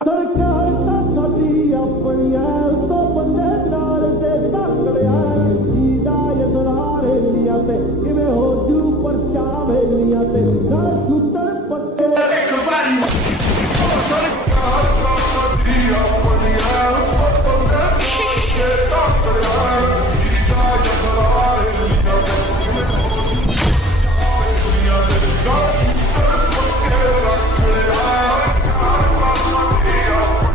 सरकार साडी अपनी तो बंदे नाल ते तकड़िया सीधा यदरार हेलिया ते किवें हो जू परचा वेलिया ते नाल सुतर